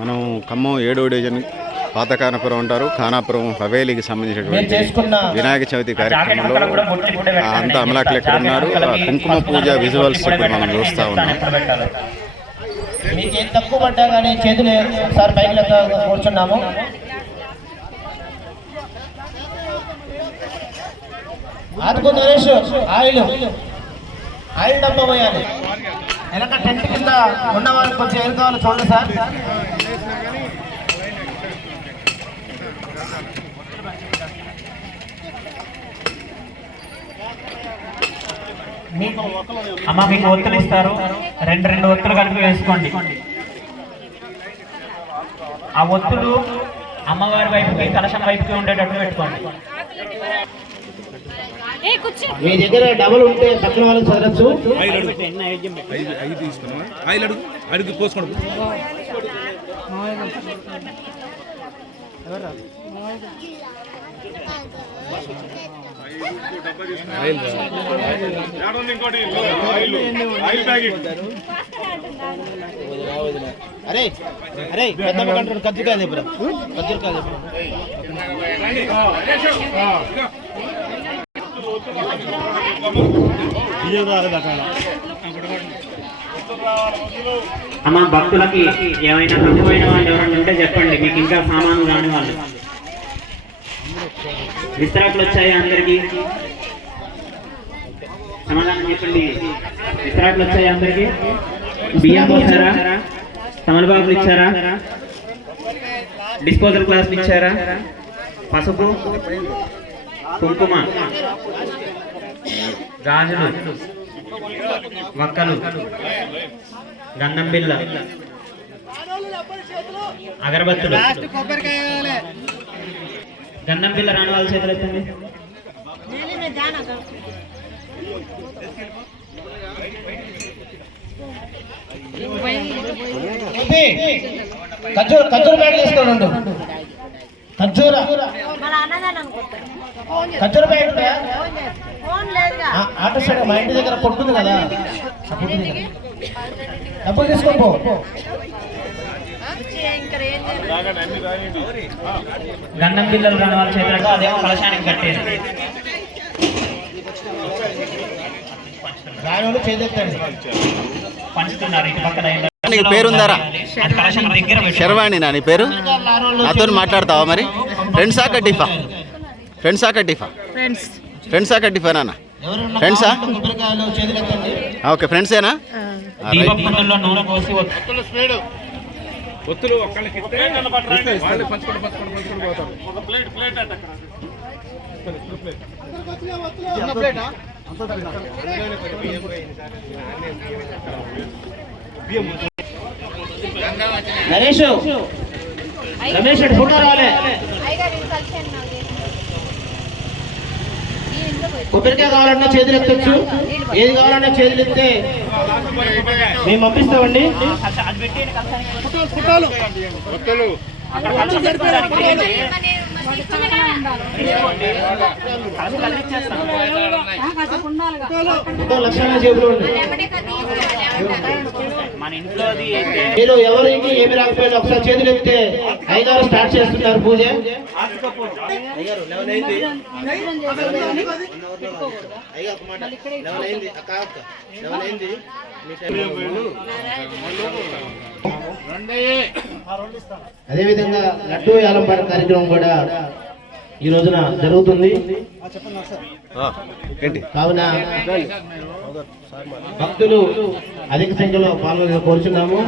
మనం ఖమ్మం ఏడో డివిజన్ పాత కానాపురం అంటారు. ఖానాపురం హవేలీకి సంబంధించినటువంటి వినాయక చవితి కార్యక్రమంలో అంతా అమలాకులు ఎక్కడ ఉన్నారు? కుంకుమ పూజ విజువల్స్ ఇప్పుడు మనం చూస్తా ఉన్నాం. మీకు తక్కువ పడ్డా కానీ చేతులు ఒకసారి పైకి కూర్చున్నాము. ఆతుకు నరేష్ ఆయిల్. ఆయిల్ డబ్బా పోయాలి. వెనక టెంట్ కింద ఉన్న వాళ్ళకి కొంచెం ఏం కావాలో చూడండి సార్. అమ్మ మీకు ఒత్తులు ఇస్తారు. రెండు రెండు ఒత్తులు కలిపి వేసుకోండి. ఆ ఒత్తులు అమ్మవారి వైపుకి కలశం వైపుకి ఉండేటట్టు పెట్టుకోండి. మీ దగ్గర డబుల్ ఉంటే పక్కన వాళ్ళకి చదవచ్చు ఐదు అడుగు పోసుకోండి. అరే అరే పెద్దమ్మ కంటారు కజ్జికాయ దగ్గర కజ్జికాయ చెప్పరా అమ్మ భక్తులకి ఏమైనా తక్కువైన వాళ్ళు ఎవరైనా ఉంటే చెప్పండి మీకు ఇంకా సామాను రాని వాళ్ళు. విస్తరాకులు వచ్చాయి అందరికి? సమాధానం చెప్పండి. విస్తరాకులు వచ్చాయి అందరికి? బియ్యం పోసారా తమలపాకులు ఇచ్చారా? డిస్పోజల్ గ్లాసులు ఇచ్చారా? పసుపు కుంకుమ గాజులు వక్కలు గంధం బిల్ల అగరబత్తులు. గంధం బిల్ల రాని వాళ్ళ చేతులు ఎత్తండి. ఖర్జూర ఖర్జూర ప్యాకెట్ తీసుకోండి ఖర్జూర. ఖర్జూర ప్యాకెట్ ఆటో స్టాండ్ మా ఇంటి దగ్గర కొట్టుంది కదా. డబ్బులు తీసుకోపో గంధం బిల్లలు రాని వాళ్ళ చేతులకు అదేమో కలశానికి కట్టేది. రాని వాళ్ళు చేదెత్తండి పంచుతున్నారు ఇటు పక్కన నీకు పేరుందారా? అది కలశం దగ్గర పెట్టు. శర్వాణి నా నీ పేరు? నాతో మాట్లాడతావా మరి? ఫ్రెండ్సా కడ్డీఫా ఫ్రెండ్సా కడ్డీఫా ఫ్రెండ్స్ ఫ్రెండ్సా ఎవరున్నా ఫ్రెండ్సా? ఓకే ఫ్రెండ్సేనా? ఒత్తులు ఒక్కళ్ళకి నరేష్ రమేష్ ఫోటో రాలే కొబ్బరికాయ కావాలన్నా చేతులు ఎత్తచ్చు. ఏది కావాలన్నా చేతులు ఎత్తే మేము పంపిస్తామండి. అది మీరు ఎవరికి ఏమి రాకపోయినా ఒకసారి చేతులు ఎత్తితే అయ్యగారు స్టార్ట్ చేస్తున్నారు పూజ. అదేవిధంగా లడ్డూ యాలంపాట కార్యక్రమం కూడా ఈ రోజున జరుగుతుంది. ఆ, ఏంటి? కావున భక్తులు అధిక సంఖ్యలో పాల్గొని కోరుచున్నాము.